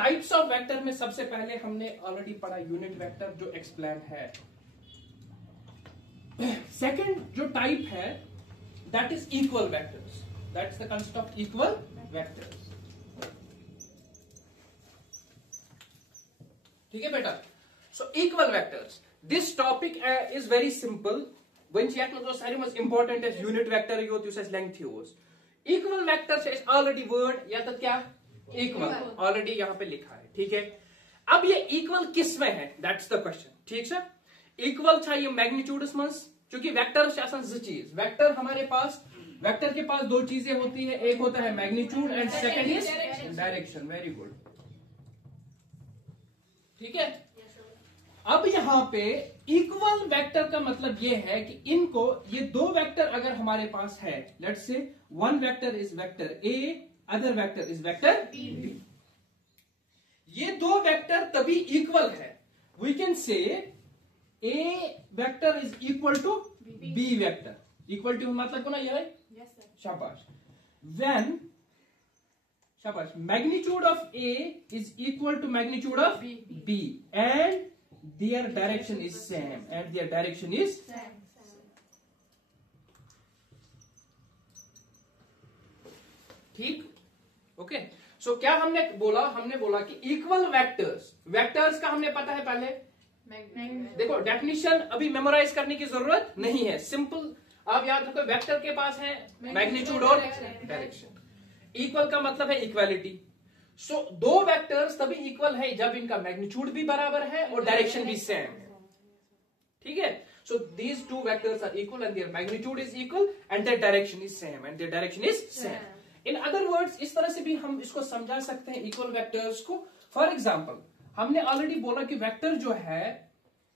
Types of vector में सबसे पहले हमने ऑलरेडी पढ़ा यूनिट वेक्टर जो एक्सप्लेन है। सेकंड जो टाइप है that is equal vectors, that's the concept of equal vectors. ठीक है बेटा, so equal vectors, this topic is very simple. Wenn je etwas was important is unit vector यो तो उसे length use equal vector से already word या तो क्या equal already यहां पे लिखा है. ठीक है, अब ये इक्वल किस में है दैट्स द क्वेश्चन. ठीक है, इक्वल चाहिए मैग्नीट्यूड्स में, क्योंकि वेक्टर से आसान चीज वेक्टर हमारे पास वेक्टर के पास दो चीजें होती है, एक होता है magnitude and second is direction. Very good. ठीक है, अब यहां पे इक्वल वेक्टर का मतलब ये है कि इनको ये दो वेक्टर अगर हमारे पास है, let's say one vector is vector A, other vector is vector B. ये दो वेक्टर तभी इक्वल है. We can say A vector is equal to B vector. Equal to मतलब को ना ये शाबाश. व्हेन शाबाश magnitude of A is equal to magnitude of B and their direction is same and their direction is same. ठीक, okay. सो क्या हमने बोला कि इक्वल वेक्टर्स, वेक्टर्स का हमने पता है पहले. देखो डेफिनेशन अभी मेमोराइज करने की जरूरत नहीं है, सिंपल आप याद रखो. वेक्टर के पास है मैग्नीट्यूड और डायरेक्शन. इक्वल का मतलब है इक्वालिटी. सो दो वेक्टर्स तभी इक्वल है जब इनका मैग्नीट्यूड भी बराबर है और डायरेक्शन भी सेम है. ठीक है, so these two vectors are equal and their magnitude is equal and their direction is same and their direction is same. In other words इस तरह से भी हम इसको समझा सकते हैं इक्वल वेक्टर्स को. फॉर एग्जांपल हमने ऑलरेडी बोला कि वेक्टर जो है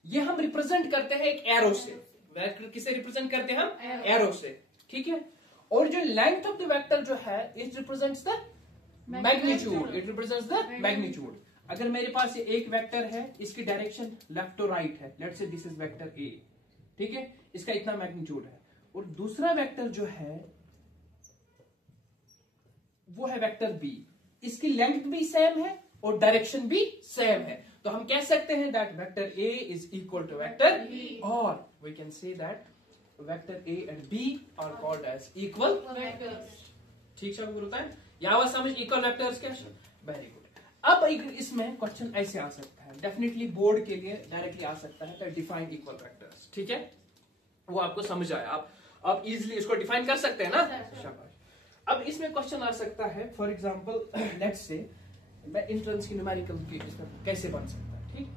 ये हम रिप्रेजेंट करते हैं एक एरो से. वेक्टर किसे रिप्रेजेंट करते हैं हम? एरो से. ठीक है, और जो लेंथ ऑफ द वेक्टर जो है it represents the magnitude. It represents the magnitude. अगर मेरे पास ये एक वेक्टर है, इसकी डायरेक्शन लेफ्ट टू राइट है, लेट्स से दिस इज वेक्टर ए. ठीक है, इसका इतना मैग्नीट्यूड है. और दूसरा वेक्टर जो है वो है वेक्टर बी, इसकी लेंथ भी सेम है और डायरेक्शन भी सेम है. तो हम कह सकते हैं that vector A is equal to vector B, और we can say that vector A and B are called as equal vectors. ठीक है, बोलता है या समझ इक्वल वेक्टर्स क्या. Very good. अब इसमें क्वेश्चन ऐसे आ सकता है, डेफिनेटली बोर्ड के लिए डायरेक्टली आ सकता है, डिफाइन इक्वल वेक्टर्स. ठीक है, वो आपको समझ आया, आप इजीली इसको डिफाइन कर सकते हैं ना. शाबाश. अब इसमें क्वेश्चन आ सकता है, फॉर एग्जांपल लेट्स से मैं इंट्रेंस की न्यूमेरिकल की कैसे बन सकता है. ठीक,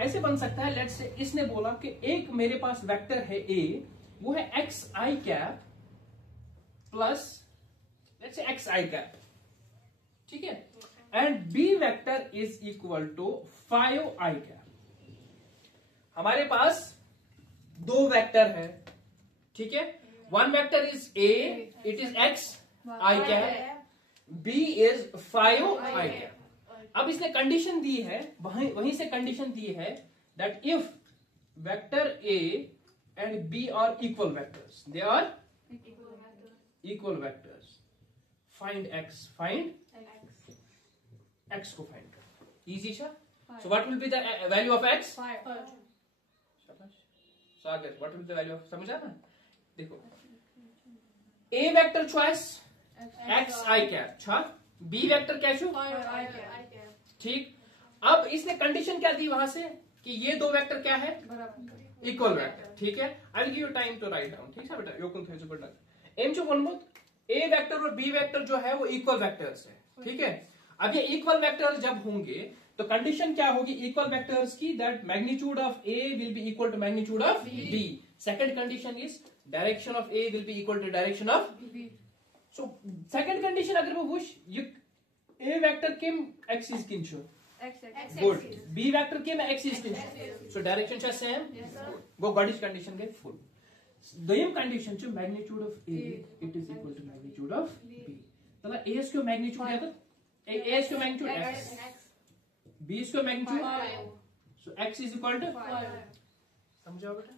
ऐसे बन सकता है. लेट्स से इसने बोला कि एक मेरे पास वेक्टर है ए, वो है x i cap plus let's say x i cap. ठीक है, and B vector is equal to 5 i cap. हमारे पास दो वेक्टर है. ठीक है, one vector is A, it is x i cap, B is 5 i cap. अब इसने कंडीशन दी है, वहीं से कंडीशन दी है that if vector A and B are equal vectors, they are equal vectors, find x, find x को find कर. इजी छा. So what will be the value of x? Sagar what will the value of, समझा ना. देखो A vector चॉइस x i cap छा, B vector क्या छू आई कैप. ठीक, अब इसने कंडीशन क्या दी वहां से कि ये दो वेक्टर क्या है? Equal vector. ठीक है, I will give you time to write down. ठीक है बेटा, योकन थे जो पढ़ना एम जो बोलमो ए वेक्टर और बी वेक्टर जो है वो इक्वल वेक्टर्स है. ठीक है, अब ये इक्वल वेक्टर्स जब होंगे तो कंडीशन क्या होगी इक्वल वेक्टर्स की, that magnitude of A will be equal to magnitude of B. Second condition is direction of A will be equal to direction of B. So second condition अगर वो वुश ये ए वेक्टर केम X is किंचो good, B vector केम X is किंचो, so direction छ same. वो गॉडिश कंडीशन गई फुल. दोयम कंडीशन छ magnitude of A it is equal to magnitude of B. तला ए इसको मैग्नीट्यूड है तो a is to magnitude x, b is to magnitude, so x is equal to 5. समझा बेटा?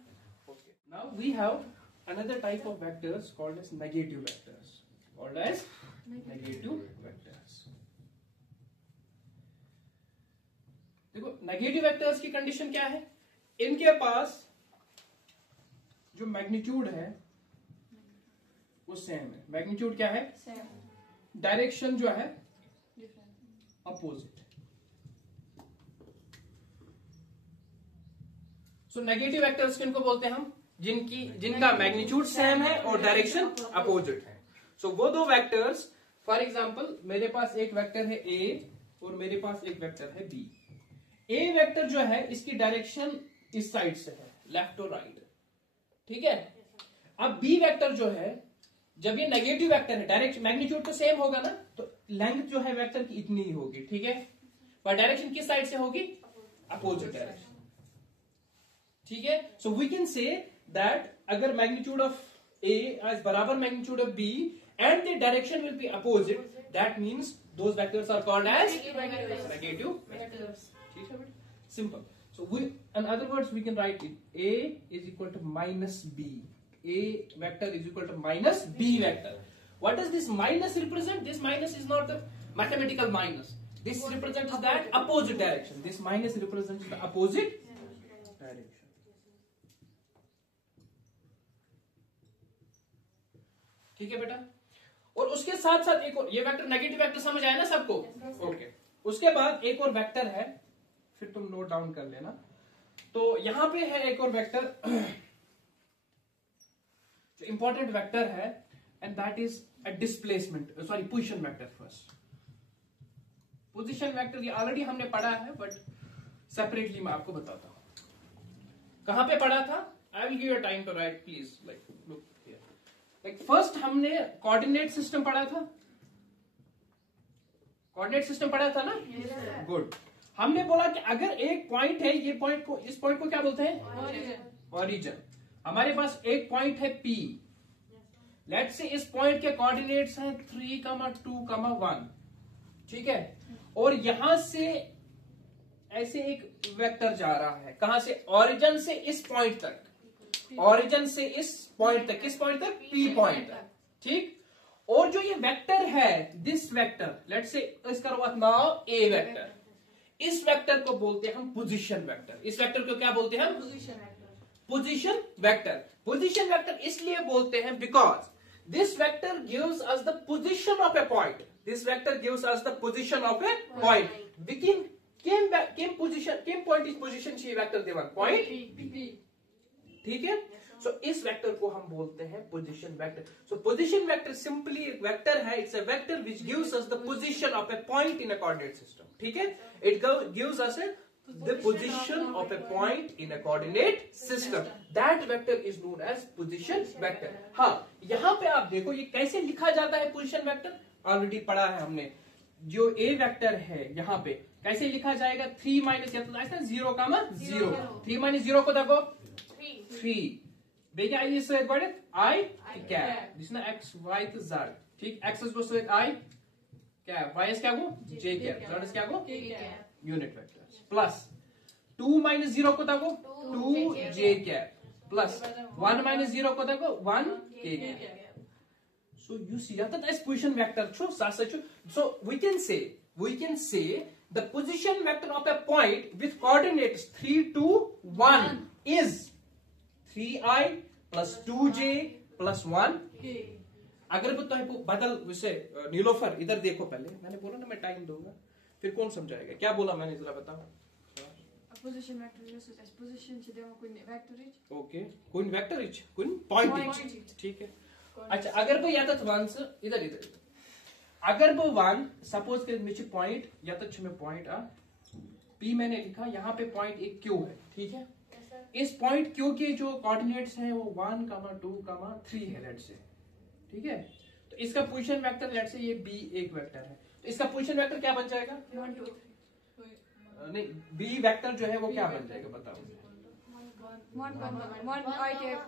Okay. Now we have another type of vectors called as negative vectors. Called as negative vectors. देखो negative vectors की condition क्या है, इनके पास जो magnitude है वो सेम है। मैग्नीट्यूड क्या है, डायरेक्शन जो है अपोजिट। सो नेगेटिव वेक्टर्स किनको बोलते हैं हम, जिनका मैग्नीट्यूड सेम है और डायरेक्शन अपोजिट है। सो वो दो वेक्टर्स, फॉर एग्जांपल मेरे पास एक वेक्टर है ए और मेरे पास एक वेक्टर है बी। ए वेक्टर जो है इसकी डायरेक्शन इस साइड से है, लेफ्ट और राइट, ठीक है। अब बी वेक्टर जो है, जब ये नेगेटिव वेक्टर है, डायरेक्ट मैग्नीट्यूड तो सेम होगा ना, तो लेंथ जो है वेक्टर की इतनी ही होगी, ठीक है, पर डायरेक्शन किस साइड से होगी, अपोजिट डायरेक्शन, ठीक है। So we can say that अगर मैग्नीट्यूड ऑफ ए इज बराबर magnitude of B and the direction will be opposite, that means those vectors are called as negative vectors, ठीक है बेटा, simple. So we, in other words, we can write it A is equal to minus B. A vector is equal to minus B vector. What does this minus represent? This minus is not the mathematical minus. This represents that opposite direction. This minus represents the opposite direction. ठीक है बेटा। और उसके साथ साथ एक और, ये वेक्टर नेगेटिव वेक्टर समझ आया ना सबको? ओके। उसके बाद एक और वेक्टर है, फिर तुम नोट डाउन कर लेना। तो यहां पे है एक और वेक्टर जो इंपॉर्टेंट वेक्टर है, and that is a displacement, sorry position vector. First position vector ये ऑलरेडी हमने पढ़ा है, बट सेपरेटली मैं आपको बताता हूं। कहां पे पढ़ा था? I will give you time to write, please like look here. Like first हमने कोऑर्डिनेट सिस्टम पढ़ा था, कोऑर्डिनेट सिस्टम पढ़ा था ना? गुड। हमने बोला कि अगर एक पॉइंट है, ये पॉइंट को, इस पॉइंट को क्या बोलते हैं? ओरिजिन। हमारे पास एक पॉइंट है P, लेट्स से इस पॉइंट के कोऑर्डिनेट्स हैं 3, 2, 1, ठीक है। और यहां से ऐसे एक वेक्टर जा रहा है, कहां से? ओरिजिन से इस पॉइंट तक, ओरिजिन से इस पॉइंट तक, किस पॉइंट तक? P पॉइंट तक, ठीक। और जो ये वेक्टर है, दिस वेक्टर, लेट्स से इसका नाम A वेक्टर, इस वेक्टर को बोलते हैं हम पोजीशन वेक्टर। इस वेक्टर को क्या बोलते हैं हम? Position vector. पोजीशन वेक्टर इसलिए बोलते हैं because this vector gives us the position of a point. This vector gives us the position of a point. विकिन किम पॉइंट इज पोजीशन शी वेक्टर देवन पॉइंट, ठीक है। सो इस वेक्टर को हम बोलते हैं position vector. So position vector simply एक वेक्टर है, it's a vector which gives us the position of a point in a coordinate system, ठीक है। It gives us the position of a point in a coordinate system, that vector is known as position vector. हाँ, यहां पे आप देखो ये कैसे लिखा जाता है पोजीशन वेक्टर, ऑलरेडी पढ़ा है हमने। जो ए वेक्टर है यहां पे कैसे लिखा जाएगा? 3 माइनस, या तो ऐसा 0, 0। 3 माइनस 0 को देखो 3। देखिए आई इस बड़े आई कैप, जिसने x y तो z, ठीक। x को सो आई कैप, y क्या को j कैप, z क्या को यूनिट वेक्टर्स, प्लस 2 माइनस 0 को देखो 2 j कैप, प्लस 1 माइनस 0 को देखो 1 k cap. So you see that is position vector छो सासचो। So we can say the position vector of a point with coordinates 3, 2, 1 is 3i plus 2j plus 1k। अगर तो बदल विषय नीलोफर, इधर देखो, पहले मैंने बोला ना मैं टाइम दूंगा, फिर कौन समझाएगा? क्या बोला मैंने, जरा बताओ। Position vector use as position से देवो कोई वेक्टर इच, ओके, कोई वेक्टर इच, कोई पॉइंट इच, ठीक है। अच्छा, अगर वो या तो 1 इधर अगर वो 1 सपोज के मुझे पॉइंट या तो छमे पॉइंट P मैंने लिखा, यहाँ पे पॉइंट एक Q है, ठीक है। इस पॉइंट Q के जो कोऑर्डिनेट्स हैं वो 1, 2, 3 है, लेट्स से, ठीक है। तो इसका पोजीशन वेक्टर, लेट्स से ये B एक वेक्टर है, तो इसका पोजीशन वेक्टर क्या बन जाएगा? 1, 2 नहीं, B वेक्टर जो है वो क्या बन जाएगा बताओ? 1 i cap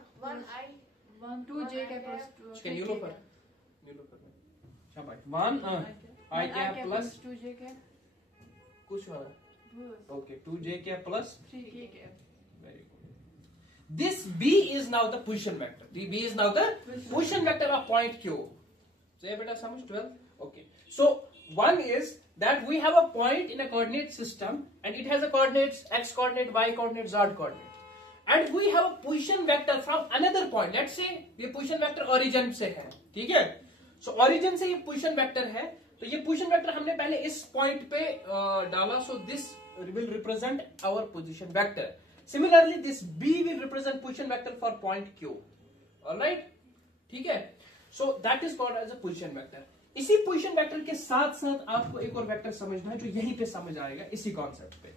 1 2 j cap plus 2 k Nilofar शाबाश 1 i cap plus 2 j cap कुछ वाला, okay 2 j cap plus 3 k cap. Very good. This B is now the position vector. The B is now the position vector of point Q. So, beta समझ 12. Okay. So one is that we have a point in a coordinate system and it has a coordinates x coordinate, y coordinate, z coordinate, and we have a position vector from another point. Let's say ये position vector origin से है, ठीक है? So origin से ये position vector है, तो ये position vector हमने पहले इस point पे डाला, so this will represent our position vector. Similarly, this B will represent position vector for point Q. All right, ठीक है? So that is called as a position vector. इसी पोजीशन वेक्टर के साथ साथ आपको एक और वेक्टर समझना है जो यहीं पे समझ आएगा इसी कॉन्सेप्ट पे.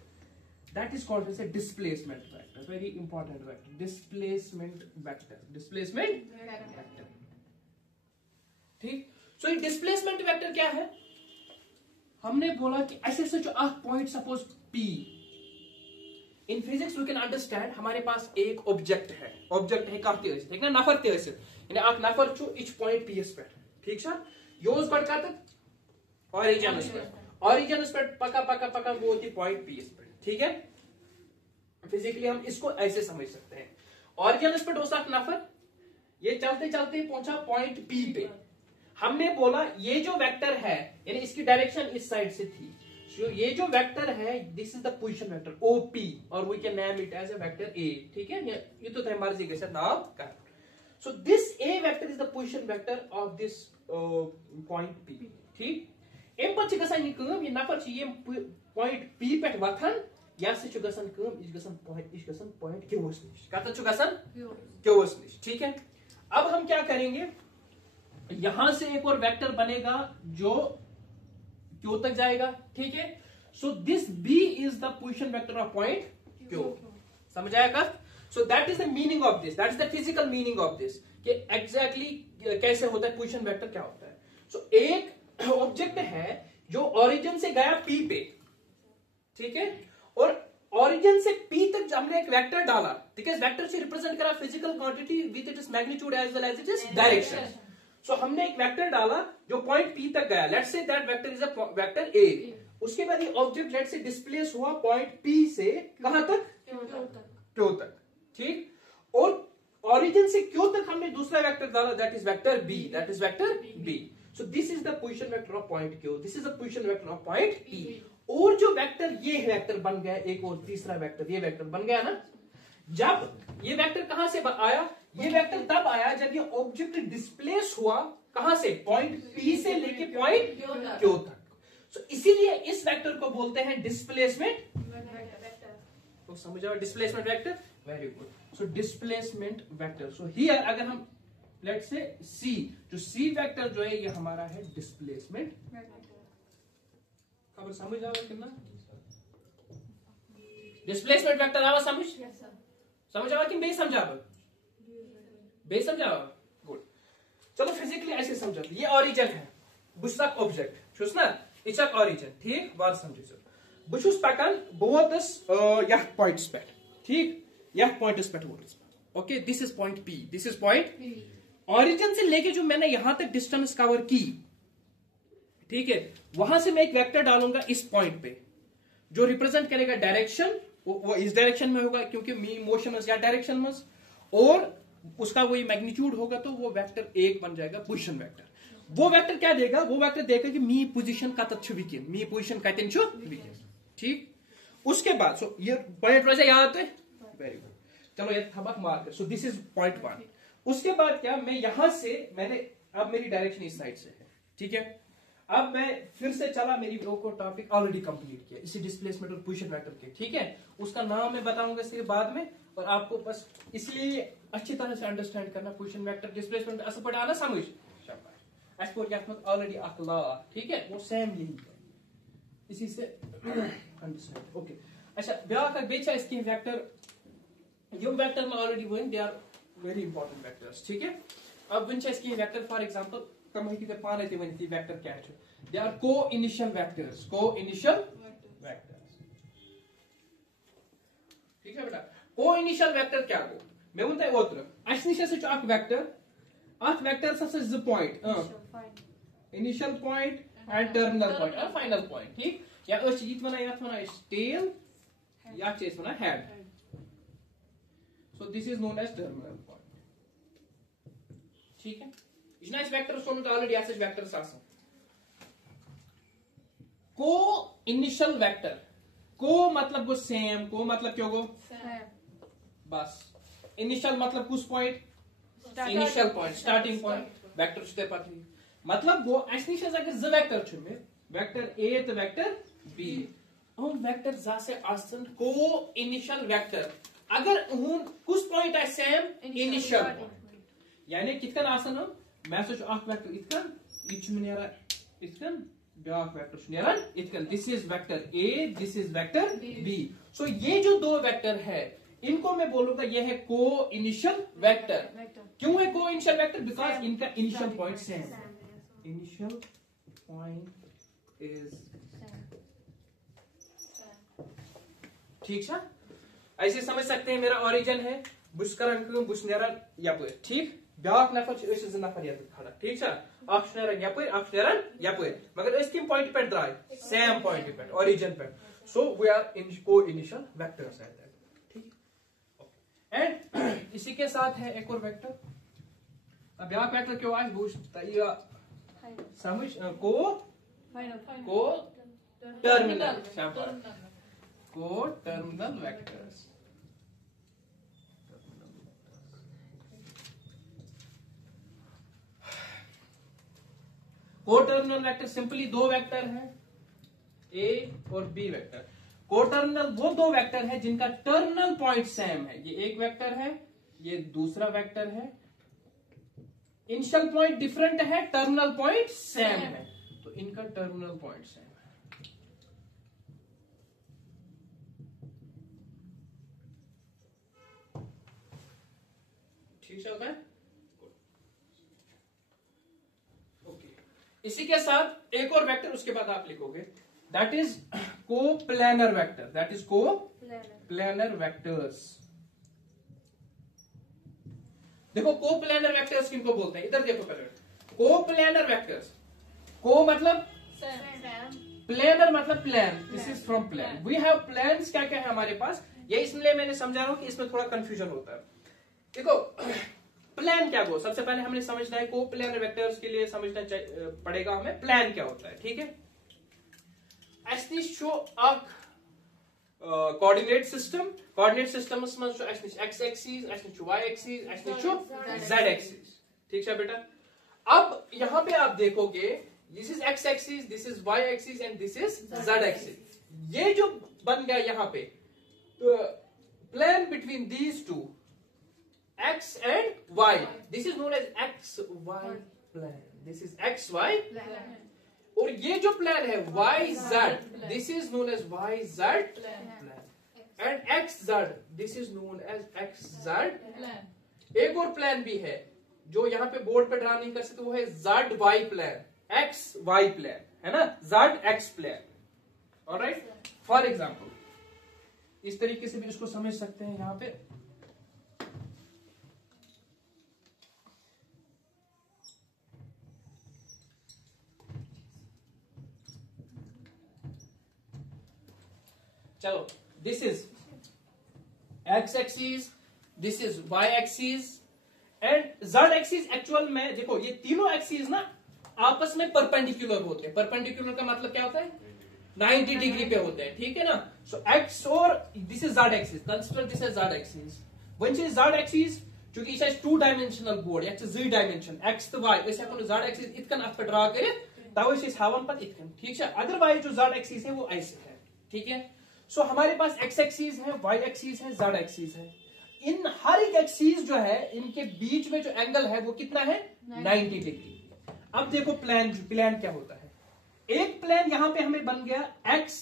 That is called as a displacement vector. Very important vector, displacement vector. Displacement vector, ठीक. सो ये डिस्प्लेसमेंट वेक्टर क्या है? हमने बोला कि ऐसे से जो आप point suppose P. In physics we can understand हमारे पास एक ऑब्जेक्ट है. ऑब्जेक्ट है काफी ऐसे, ठीक ना, नफर ते ऐसे यानी आप नफर छु इच पॉइंट P पे, ठीक है? योज बट कत ऑरिजिन पे, ऑरिजिन पे पका पका पका वो होती पॉइंट P पे, ठीक है? फिजिकली हम इसको ऐसे समझ सकते हैं. ऑरिजिन पे डोसा नफर ये चलते चलते पहुंचा पॉइंट P पे. हमने बोला ये जो वेक्टर है यानी इसकी डायरेक्शन इस साइड से थी, so ये जो वेक्टर है this is the position vector OP और we can name it as a vector A, ठीक है? ये तो तुम्हारी मर्जी के साथ नाम कर. So this A vector is the position vector of this point P, ठीक. एम पर गसान ये काम ये नफर ये पॉइंट P पे वथन या से गसान काम इस गसान पॉइंट Q निश कत छु गसान Q निश, ठीक है? अब हम क्या करेंगे, यहां से एक और वेक्टर बनेगा जो Q तक जाएगा, ठीक है? So this B is the position vector of point Q. समझ आया कत? So that is the meaning of this. That is the physical meaning of this. कि exactly कैसे होता है पोजीशन वेक्टर क्या होता है. So एक ऑब्जेक्ट है जो ओरिजिन से गया P पे, ठीक है? और ओरिजिन से P तक हमने एक वेक्टर डाला, ठीक है? वेक्टर से रिप्रेजेंट करा physical quantity with its magnitude as well as its direction. So हमने एक वेक्टर डाला जो पॉइंट P तक गया. Let's say that vector is a vector A. उसके बाद ये ऑब्जेक्ट लेट्स से डिस्प्लेस हुआ पॉइंट P से कहां तक? Q तक, ठीक. और ओरिजिन से Q तक हमने दूसरा वेक्टर डाला that is vector B. That is vector B. So this is the position vector of point Q. This is the position vector of point P. और जो वेक्टर ये वेक्टर बन गया, एक और तीसरा वेक्टर ये वेक्टर बन गया ना. जब ये वेक्टर कहां से आया? ये वेक्टर तब आया जब ये ऑब्जेक्ट डिस्प्लेस हुआ कहां से? पॉइंट P से लेके पॉइंट Q तक. सो इसीलिए इस वेक्टर को बोलते हैं डिस्प्लेसमेंट वेक्टर. तो समझ आओ displacement vector. Very good. So displacement vector. So here अगर हम लेट्स से C, जो C वेक्टर जो है ये हमारा है डिस्प्लेसमेंट वेक्टर. खबर समझ आओ कितना? डिस्प्लेसमेंट वेक्टर आवा समझ? समझ आओ कि बे समझाओ? बे समझाओ. गुड. चलो फिजिकली ऐसे समझो. ये ओरिजिन है बुस्तक ऑब्जेक्ट छुस ना इट्स ओरिजिन, ठीक. बात समझो. बुछुस पकन बोतस यह पॉइंट्स पे, ठीक. यह पॉइंट्स पे वोतस. Okay, this is point P, this is point P. Origin से लेके जो मैंने यहां तक डिस्टेंस कवर की, ठीक है, वहां से मैं एक वेक्टर डालूंगा इस पॉइंट पे जो रिप्रेजेंट करेगा डायरेक्शन. वो इस डायरेक्शन में होगा क्योंकि मी मोशन या डायरेक्शन में, और उसका वही मैग्नीट्यूड होगा तो वो वेक्टर एक बन जाएगा पोजीशन वेक्टर. वो वेक्टर क्या देगा? वो वेक्टर देगा कि मी पोजीशन कतत छु विकिन, मी पोजीशन कतन छु विकिन, ठीक. उसके बाद सो ये पॉइंट वैसे याद है. Very good. चलो ये थबक marker. So this is point 1. उसके बाद क्या, मैं यहां से मैंने अब मेरी डायरेक्शन इस साइड से है, ठीक है. अब मैं फिर से चला, मेरी को टॉपिक ऑलरेडी कंप्लीट किया इसी डिस्प्लेसमेंट और पोजीशन वेक्टर के, ठीक है. उसका नाम मैं बताऊंगा इसके बाद में, और आपको बस इसलिए अच्छी तरह से अंडरस्टैंड करना पोजीशन वेक्टर डिस्प्लेसमेंट असर पड़ा ना समझ. शाबाश. ऑलरेडी अखला, ठीक है, वो सेम यही है, इसी से अंडरस्टैंड. ओके. अच्छा ब्याक बेचा इसकी वेक्टर यम वेक्टर में already one they are very important vectors, ठीक है. अब वन इसकी वेक्टर फॉर एग्जांपल कम है कि पाने ते वन वेक्टर क्या है. दे आर को इनिशियल वेक्टर्स, को इनिशियल वेक्टर्स, ठीक है बेटा. को इनिशियल वेक्टर क्या गो मैं वन तय ओत्र अस निश से अख वेक्टर, अथ वेक्टर से ज point initial point and terminal point और फाइनल पॉइंट, ठीक. या अस यत वना टेल या चेस वना head. So this is known as terminal point, ठीक है. इस वेक्टर सोन ऑलरेडी ऐसे वेक्टर्स आसन. को इनिशियल वेक्टर, को मतलब गो सेम, को मतलब क्या गो बस, इनिशियल मतलब कुछ point, initial point, starting point, vector छे पता मतलब गो अस निश अगर ज वेक्टर छ मे, वेक्टर ए तो वेक्टर बी, हम वेक्टर जा से आसन को इनिशियल वेक्टर, अगर हम कुछ पॉइंट आ सेम इनिशियल पॉइंट, यानी कितकन आसन हम मैं सोच अख वेक्टर इतकन इच में नेरा इतकन ब्याक वेक्टर नेरान इतकन, this is vector A, this is vector B. So ये जो दो वेक्टर है इनको मैं बोलूंगा ये है को इनिशियल वेक्टर। क्यों है को इनिशियल वेक्टर? बिकॉज इनका initial point same, initial point is ठीक है। ऐसे समझ सकते हैं मेरा ओरिजिन है बुशकर बुशनेरन यपर, ठीक ब्याक नफर नफर ये खड़ा, ठीक है अक्षनेरन यपर अक्षनेरन यपर, मगर अस किम पॉइंट पे द्राय सेम पॉइंट पे ओरिजिन पे, सो वी आर इन को इनिशियल वेक्टर्स है, ठीक। एंड इसी के साथ है एक और वेक्टर, अब ब्याक वेक्टर क्यों आए बुश तैया समझ को टर्मिनल, को terminal vectors, coterminal vector simply दो वेक्टर है ए और बी वेक्टर। कोटर्मिनल वो दो वेक्टर है जिनका टर्मिनल पॉइंट सेम है, ये एक वेक्टर है ये दूसरा वेक्टर है, इनिशियल पॉइंट डिफरेंट है टर्मिनल पॉइंट सेम है, तो इनका टर्मिनल पॉइंट सेम है। ठीक चल रहा है? इसी के साथ एक और वेक्टर उसके बाद आप लिखोगे, दैट इज को प्लानर वेक्टर, दैट इज को प्लानर वेक्टर्स। देखो को प्लानर वेक्टर्स किनको बोलते हैं, इधर देखो पहले, को प्लानर वेक्टर्स, को मतलब प्लानर मतलब plane, this is from plane, we have planes, क्या क्या है हमारे पास, ये इसलिए मैंने समझा रहा हूं कि इसमें थोड़ा कंफ्यूजन होता है। देखो प्लान क्या हो, सबसे पहले हमने समझना है को प्लानर वेक्टर्स के लिए समझना पड़ेगा हमें प्लान क्या होता है, ठीक है। So coordinate system, coordinate system x axis, y axis, z axis, ठीक है बेटा। अब यहां पे आप देखोगे this is x axis, this is y axis and this is z axis, ये जो बन गया यहां पे plane between these two X and Y. This is known as XY plan. This is XY plan. और ये जो प्लान है YZ, this is known as YZ plan. And XZ, this is known as XZ plan. एक और plan भी है जो यहाँ पे बोर्ड पे ड्रा नहीं कर सकते, वो है ZY प्लान, XY प्लान, है ना, ZX plan. Alright, for example इस तरीके से भी इसको समझ सकते हैं यहाँ पे। चलो, this is x axis, this is y axis and z axis. Actual में देखो ये तीनों एक्सिस ना आपस में परपेंडिकुलर होते हैं। परपेंडिकुलर का मतलब क्या होता है, 90 डिग्री पे होते हैं, ठीक है ना। सो एक्स और this is z axis, consider this is z axis, one is z axis चूंकि यह 2 डायमेंशनल बोर्ड, यह 2 डायमेंशन एक्स तो वाई, अस हेको जेड एक्सिस इतकन अत पे ड्रा करित, तवे हावन पत इतकन, ठीक है। अदरवाइज जो जेड एक्सिस है वो ऐसे है, ठीक है। सो हमारे पास एक्स एक्सिस है, वाई एक्सिस है, जेड एक्सिस है। इन हर एक एक्सिस जो है इनके बीच में जो एंगल है वो कितना है, 90 डिग्री। अब देखो प्लान क्या होता है, एक प्लान यहां पे हमें बन गया x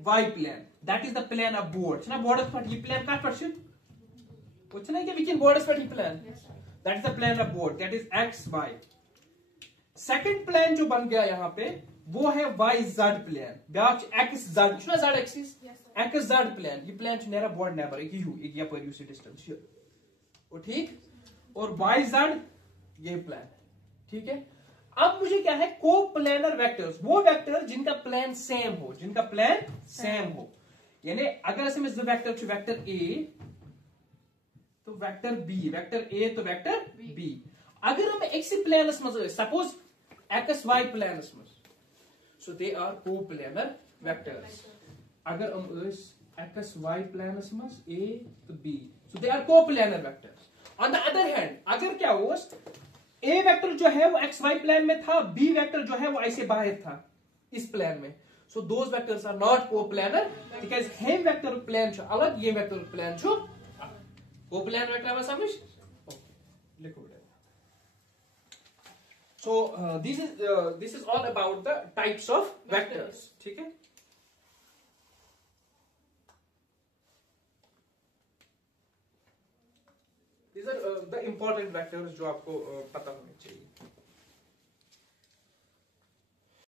y plane, that is the plane of board ना, बोर्ड पर ये प्लान कट पर कुछ नहीं कि विकिन बोर्ड पर ही plane, that is the plane of board, that is X Y. Second plane जो बन गया यहां पे वो है वाई जेड प्लान, ब्याक एक्स जेड छुना Z axis, X Z plane, ये प्लान छ नेरा बोर्ड नेबर एक यपर यूसी डिस्टेंस ओ, ठीक। और वाई जेड ये प्लान, ठीक है। अब मुझे क्या है, को प्लानर वेक्टर्स, वो वेक्टर जिनका प्लान सेम हो, जिनका प्लान सेम हो, यानी अगर असम वेक्टर छ वेक्टर ए तो वेक्टर बी, वेक्टर ए तो वेक्टर बी। अगर हम एक प्लानस मज सपोज एक्स वाई प्लानस मज, so they are coplanar vectors. अगर हम एक्स वाई प्लानस मज ए तो B, so they are coplanar vectors. On the other hand अगर क्या हो, ए वेक्टर जो है वो एक्स वाई प्लान में था, बी वेक्टर जो है वो ऐसे बाहर था इस प्लान में, so those vectors are not coplanar because हेम वेक्टर प्लान अलग, ये वेक्टर प्लान कोप्लानर वेक्टर समझ लिखो। So this is all about the types of vectors, ठीक है। These are the important vectors जो आपको पता होने चाहिए।